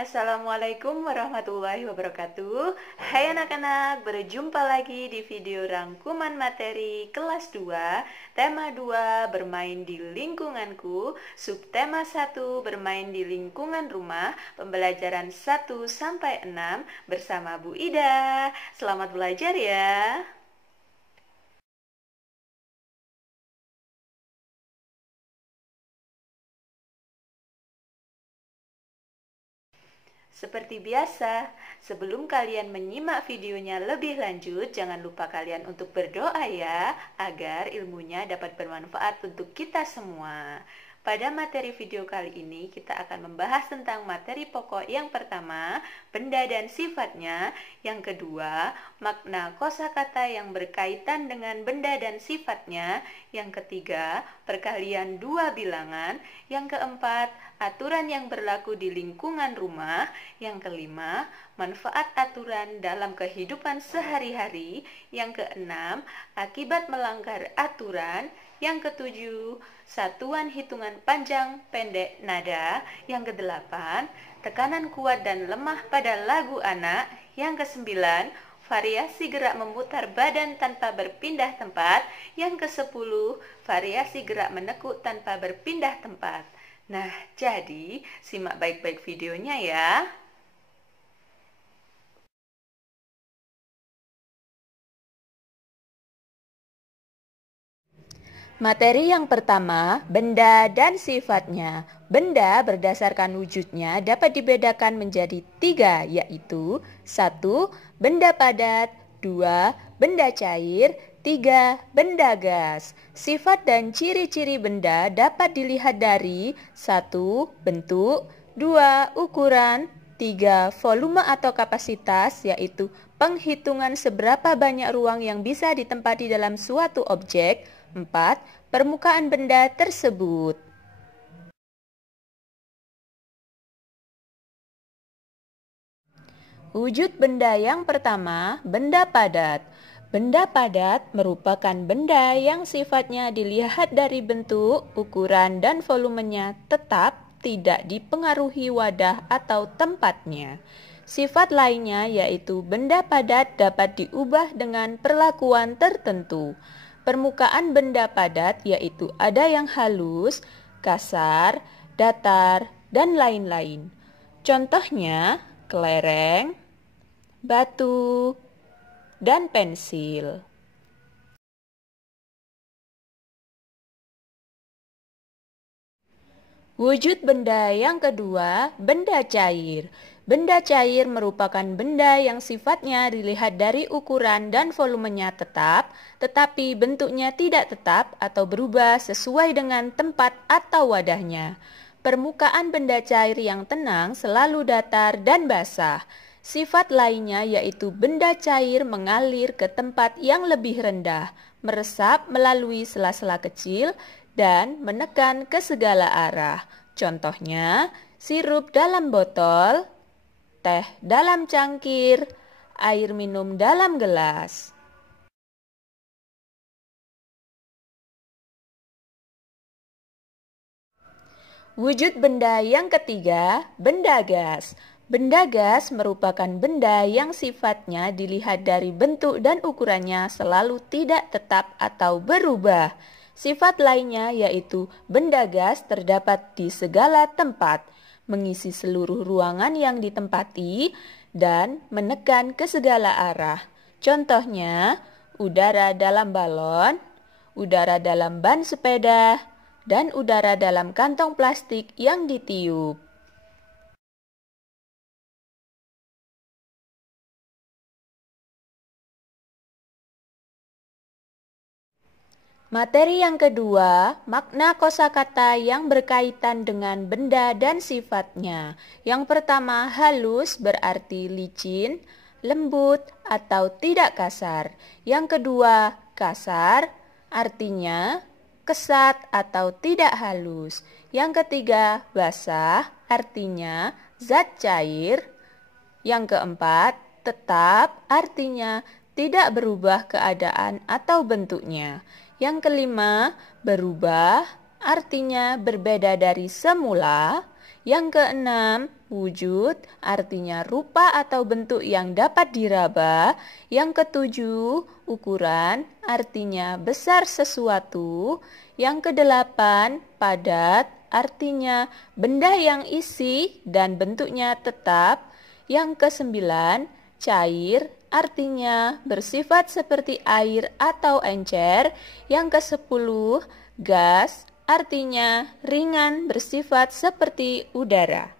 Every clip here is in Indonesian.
Assalamualaikum warahmatullahi wabarakatuh. Hai anak-anak, berjumpa lagi di video rangkuman materi kelas 2, tema 2 bermain di lingkunganku, subtema 1 bermain di lingkungan rumah, pembelajaran 1 sampai 6 bersama Bu Ida. Selamat belajar ya. Seperti biasa, sebelum kalian menyimak videonya lebih lanjut, jangan lupa kalian untuk berdoa ya, agar ilmunya dapat bermanfaat untuk kita semua. Pada materi video kali ini, kita akan membahas tentang materi pokok yang pertama, benda dan sifatnya. Yang kedua, makna kosakata yang berkaitan dengan benda dan sifatnya. Yang ketiga, perkalian dua bilangan. Yang keempat, aturan yang berlaku di lingkungan rumah. Yang kelima, manfaat aturan dalam kehidupan sehari-hari. Yang keenam, akibat melanggar aturan. Yang ketujuh, satuan hitungan panjang pendek nada. Yang kedelapan, tekanan kuat dan lemah pada lagu anak. Yang kesembilan, variasi gerak memutar badan tanpa berpindah tempat. Yang kesepuluh, variasi gerak menekuk tanpa berpindah tempat. Nah, jadi simak baik-baik videonya ya. Materi yang pertama, benda dan sifatnya. Benda berdasarkan wujudnya dapat dibedakan menjadi 3, yaitu 1. Benda padat, 2. Benda cair, 3. Benda gas. Sifat dan ciri-ciri benda dapat dilihat dari 1. Bentuk, 2. Ukuran, 3. Volume atau kapasitas, yaitu penghitungan seberapa banyak ruang yang bisa ditempati dalam suatu objek. 4. Permukaan benda tersebut. Wujud benda yang pertama, benda padat. Benda padat merupakan benda yang sifatnya dilihat dari bentuk, ukuran, dan volumenya tetap tidak dipengaruhi wadah atau tempatnya. Sifat lainnya yaitu benda padat dapat diubah dengan perlakuan tertentu. Permukaan benda padat yaitu ada yang halus, kasar, datar, dan lain-lain. Contohnya, kelereng, batu, dan pensil. Wujud benda yang kedua, benda cair. Benda cair merupakan benda yang sifatnya dilihat dari ukuran dan volumenya tetap, tetapi bentuknya tidak tetap atau berubah sesuai dengan tempat atau wadahnya. Permukaan benda cair yang tenang selalu datar dan basah. Sifat lainnya yaitu benda cair mengalir ke tempat yang lebih rendah, meresap melalui sela-sela kecil, dan menekan ke segala arah. Contohnya, sirup dalam botol, teh dalam cangkir, air minum dalam gelas. Wujud benda yang ketiga, benda gas. Benda gas merupakan benda yang sifatnya dilihat dari bentuk dan ukurannya selalu tidak tetap atau berubah. Sifat lainnya yaitu benda gas terdapat di segala tempat, mengisi seluruh ruangan yang ditempati, dan menekan ke segala arah. Contohnya, udara dalam balon, udara dalam ban sepeda, dan udara dalam kantong plastik yang ditiup. Materi yang kedua, makna kosakata yang berkaitan dengan benda dan sifatnya. Yang pertama, halus berarti licin, lembut, atau tidak kasar. Yang kedua, kasar artinya kesat atau tidak halus. Yang ketiga, basah artinya zat cair. Yang keempat, tetap artinya tidak berubah keadaan atau bentuknya. Yang kelima, berubah artinya berbeda dari semula. Yang keenam, wujud artinya rupa atau bentuk yang dapat diraba. Yang ketujuh, ukuran artinya besar sesuatu. Yang kedelapan, padat artinya benda yang isi dan bentuknya tetap. Yang kesembilan, cair artinya bersifat seperti air atau encer. Yang kesepuluh, gas artinya ringan bersifat seperti udara.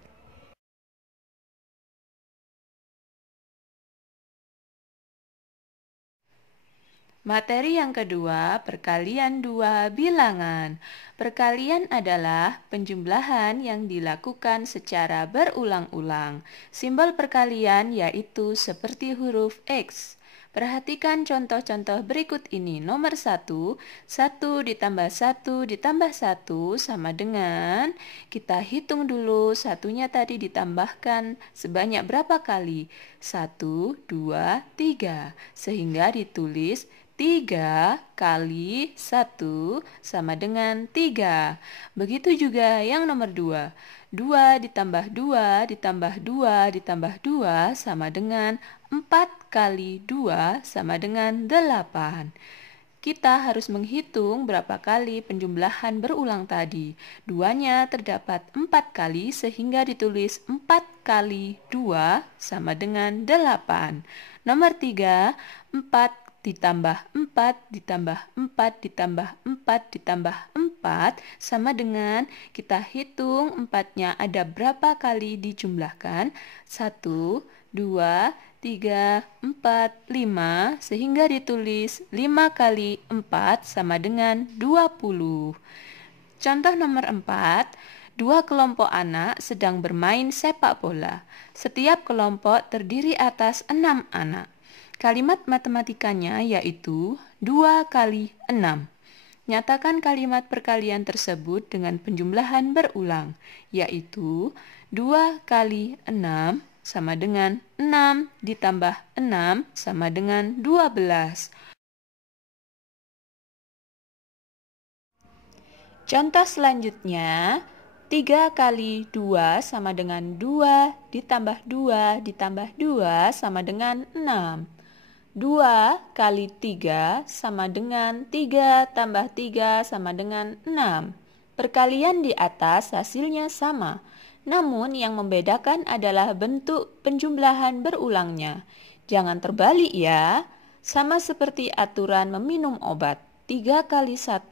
Materi yang kedua, perkalian dua bilangan. Perkalian adalah penjumlahan yang dilakukan secara berulang-ulang. Simbol perkalian yaitu seperti huruf X. Perhatikan contoh-contoh berikut ini. Nomor 1, 1 ditambah 1 ditambah 1 sama dengan, kita hitung dulu satunya tadi ditambahkan sebanyak berapa kali? 1, 2, 3. Sehingga ditulis 3 kali 1 sama dengan 3. Begitu juga yang nomor 2. 2 ditambah 2 ditambah 2 ditambah 2 sama dengan 4 kali 2 sama dengan 8. Kita harus menghitung berapa kali penjumlahan berulang tadi. Duanya terdapat 4 kali sehingga ditulis 4 kali 2 sama dengan 8. Nomor 3, 4 ditambah 4 ditambah 4 ditambah 4 ditambah 4 sama dengan, kita hitung 4-nya ada berapa kali dijumlahkan. 1, 2, 3, 4, 5 sehingga ditulis 5 kali 4 sama dengan 20. Contoh nomor 4, dua kelompok anak sedang bermain sepak bola. Setiap kelompok terdiri atas 6 anak. Kalimat matematikanya yaitu 2 kali 6. Nyatakan kalimat perkalian tersebut dengan penjumlahan berulang, yaitu 2 kali 6 sama dengan 6 ditambah 6 sama dengan 12. Contoh selanjutnya, 3 kali 2 sama dengan 2 ditambah 2 ditambah 2 sama dengan 6. 2 kali 3 sama dengan 3 tambah 3 sama dengan 6. Perkalian di atas hasilnya sama, namun yang membedakan adalah bentuk penjumlahan berulangnya. Jangan terbalik ya, sama seperti aturan meminum obat. 3 kali 1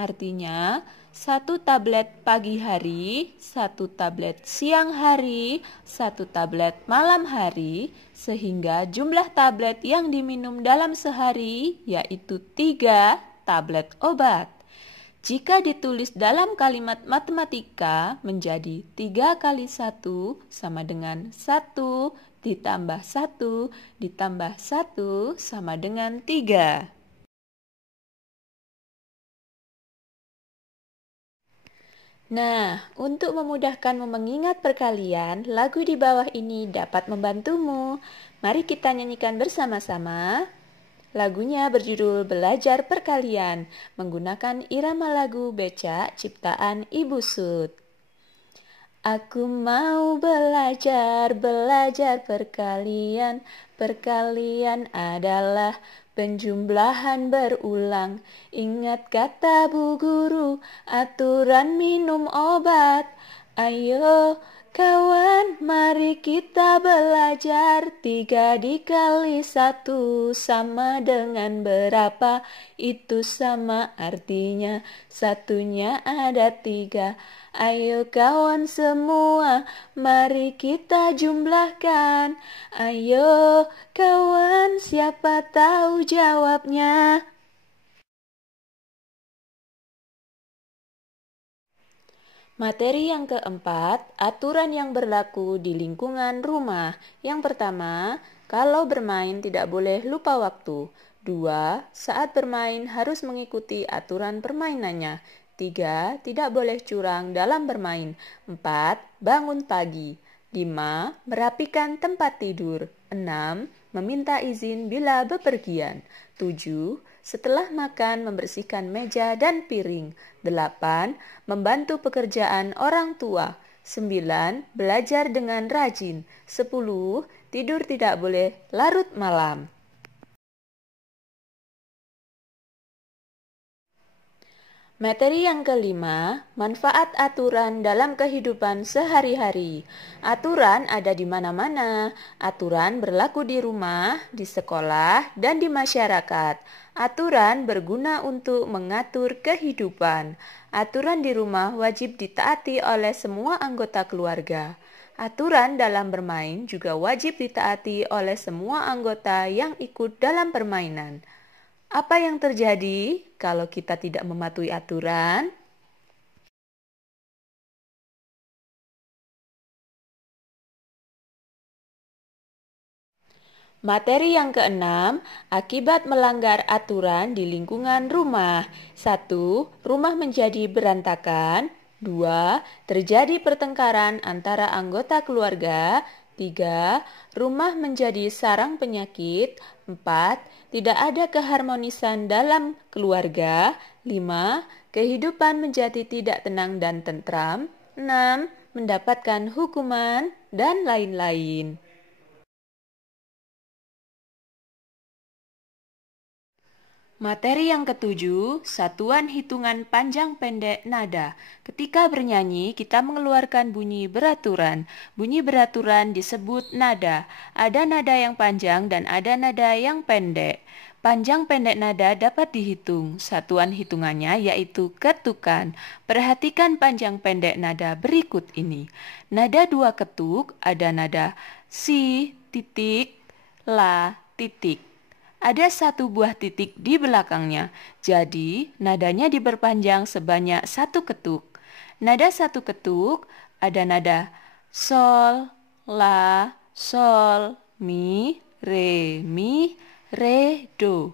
artinya 1 tablet pagi hari, 1 tablet siang hari, 1 tablet malam hari, sehingga jumlah tablet yang diminum dalam sehari yaitu 3 tablet obat. Jika ditulis dalam kalimat matematika menjadi 3 kali 1 sama dengan 1 ditambah 1 ditambah 1 sama dengan 3. Nah, untuk memudahkan mengingat perkalian, lagu di bawah ini dapat membantumu. Mari kita nyanyikan bersama-sama. Lagunya berjudul Belajar Perkalian, menggunakan irama lagu becak ciptaan Ibu Sud. Aku mau belajar perkalian. Perkalian adalah penjumlahan berulang. Ingat kata Bu Guru, aturan minum obat. Ayo kawan, mari kita belajar. 3 dikali 1 sama dengan berapa? Itu sama artinya satunya ada 3. Ayo kawan semua, mari kita jumlahkan. Ayo kawan, siapa tahu jawabnya? Materi yang keempat, aturan yang berlaku di lingkungan rumah. Yang pertama, kalau bermain tidak boleh lupa waktu. 2, saat bermain harus mengikuti aturan permainannya. 3, tidak boleh curang dalam bermain. 4, bangun pagi. 5, merapikan tempat tidur. 6, meminta izin bila bepergian. 7, setelah makan membersihkan meja dan piring. 8, membantu pekerjaan orang tua. 9. Belajar dengan rajin. 10. Tidur tidak boleh larut malam. Materi yang kelima, manfaat aturan dalam kehidupan sehari-hari. Aturan ada di mana-mana. Aturan berlaku di rumah, di sekolah, dan di masyarakat. Aturan berguna untuk mengatur kehidupan. Aturan di rumah wajib ditaati oleh semua anggota keluarga. Aturan dalam bermain juga wajib ditaati oleh semua anggota yang ikut dalam permainan. Apa yang terjadi kalau kita tidak mematuhi aturan? Materi yang keenam, akibat melanggar aturan di lingkungan rumah. 1. Rumah menjadi berantakan. 2. Terjadi pertengkaran antara anggota keluarga. 3. Rumah menjadi sarang penyakit. 4. Tidak ada keharmonisan dalam keluarga. 5. Kehidupan menjadi tidak tenang dan tentram. 6. Mendapatkan hukuman, dan lain-lain. Materi yang ketujuh, satuan hitungan panjang pendek nada. Ketika bernyanyi, kita mengeluarkan bunyi beraturan. Bunyi beraturan disebut nada. Ada nada yang panjang dan ada nada yang pendek. Panjang pendek nada dapat dihitung. Satuan hitungannya yaitu ketukan. Perhatikan panjang pendek nada berikut ini. Nada dua ketuk ada nada si, titik, la, titik. Ada satu buah titik di belakangnya, jadi nadanya diperpanjang sebanyak satu ketuk. Nada satu ketuk ada nada sol, la, sol, mi, re, do.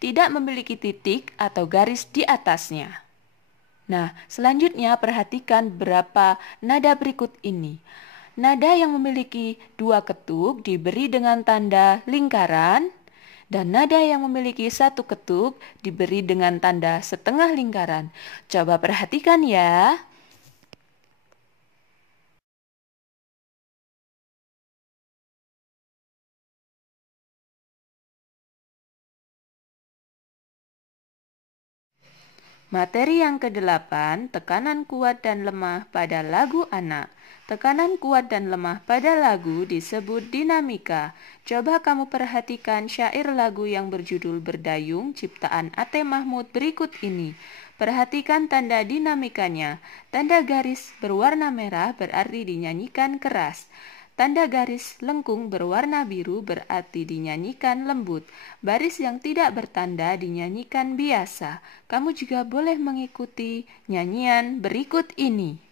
Tidak memiliki titik atau garis di atasnya. Nah, selanjutnya perhatikan berapa nada berikut ini. Nada yang memiliki dua ketuk diberi dengan tanda lingkaran, dan nada yang memiliki satu ketuk diberi dengan tanda setengah lingkaran. Coba perhatikan ya. Materi yang ke-8, tekanan kuat dan lemah pada lagu anak. Tekanan kuat dan lemah pada lagu disebut dinamika. Coba kamu perhatikan syair lagu yang berjudul Berdayung ciptaan A.T. Mahmud berikut ini. Perhatikan tanda dinamikanya. Tanda garis berwarna merah berarti dinyanyikan keras. Tanda garis lengkung berwarna biru berarti dinyanyikan lembut. Baris yang tidak bertanda dinyanyikan biasa. Kamu juga boleh mengikuti nyanyian berikut ini.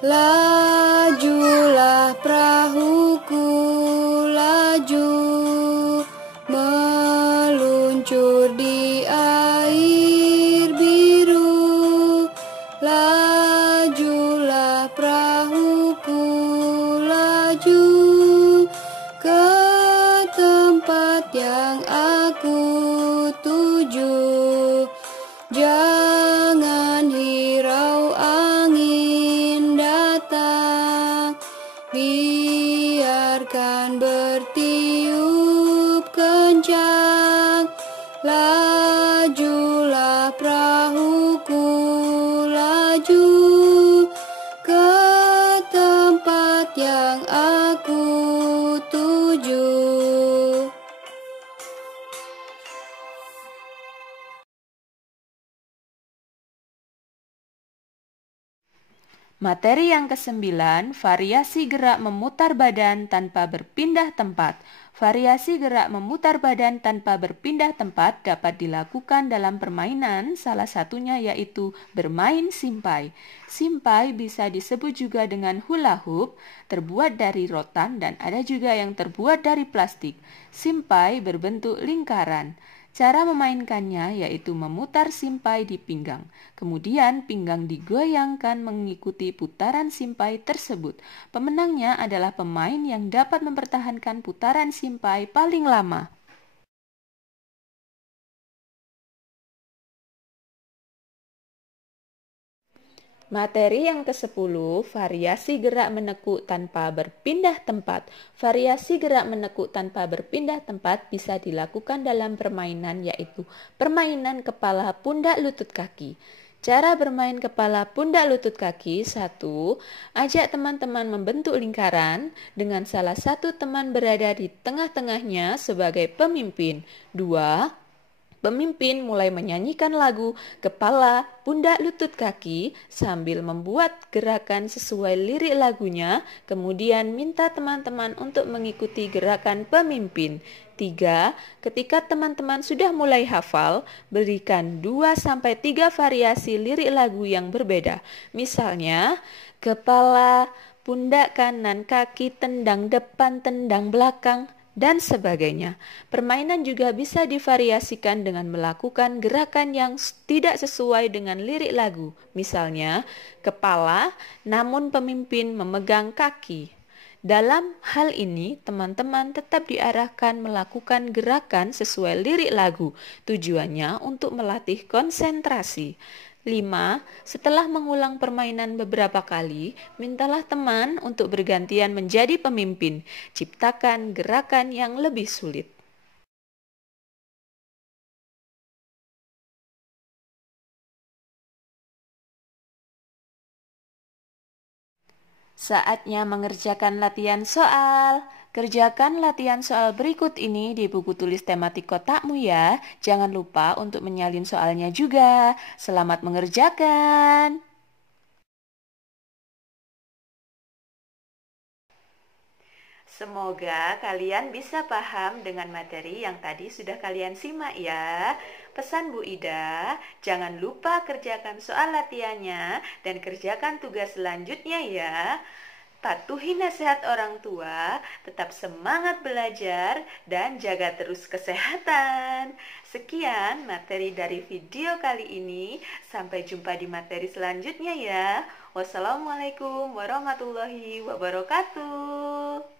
Lajulah perahuku, laju, meluncur di air biru. Lajulah perahuku, laju, ke tempat yang aku tuju. Jangan hirau angin datang, biarkan bertiup kencang. Lajulah perahuku, laju, ke tempat yang aku tuju. Materi yang ke-9, variasi gerak memutar badan tanpa berpindah tempat. Variasi gerak memutar badan tanpa berpindah tempat dapat dilakukan dalam permainan, salah satunya yaitu bermain simpai. Simpai bisa disebut juga dengan hula hoop, terbuat dari rotan dan ada juga yang terbuat dari plastik. Simpai berbentuk lingkaran. Cara memainkannya yaitu memutar simpai di pinggang. Kemudian pinggang digoyangkan mengikuti putaran simpai tersebut. Pemenangnya adalah pemain yang dapat mempertahankan putaran simpai paling lama. Materi yang ke-10, variasi gerak menekuk tanpa berpindah tempat. Variasi gerak menekuk tanpa berpindah tempat bisa dilakukan dalam permainan, yaitu permainan kepala, pundak, lutut, kaki. Cara bermain kepala, pundak, lutut, kaki. 1. Ajak teman-teman membentuk lingkaran dengan salah satu teman berada di tengah-tengahnya sebagai pemimpin. 2. Pemimpin mulai menyanyikan lagu kepala, pundak, lutut, kaki sambil membuat gerakan sesuai lirik lagunya, kemudian minta teman-teman untuk mengikuti gerakan pemimpin. 3. Ketika teman-teman sudah mulai hafal, berikan 2-3 variasi lirik lagu yang berbeda. Misalnya, kepala, pundak kanan, kaki tendang depan, tendang belakang, dan sebagainya. Permainan juga bisa divariasikan dengan melakukan gerakan yang tidak sesuai dengan lirik lagu. Misalnya, kepala namun pemimpin memegang kaki. Dalam hal ini, teman-teman tetap diarahkan melakukan gerakan sesuai lirik lagu. Tujuannya untuk melatih konsentrasi. 5. Setelah mengulang permainan beberapa kali, mintalah teman untuk bergantian menjadi pemimpin. Ciptakan gerakan yang lebih sulit. Saatnya mengerjakan latihan soal. Kerjakan latihan soal berikut ini di buku tulis tematik kotakmu ya. Jangan lupa untuk menyalin soalnya juga. Selamat mengerjakan. Semoga kalian bisa paham dengan materi yang tadi sudah kalian simak ya. Pesan Bu Ida, jangan lupa kerjakan soal latihannya dan kerjakan tugas selanjutnya ya. Patuhi nasihat orang tua, tetap semangat belajar, dan jaga terus kesehatan. Sekian materi dari video kali ini. Sampai jumpa di materi selanjutnya ya. Wassalamualaikum warahmatullahi wabarakatuh.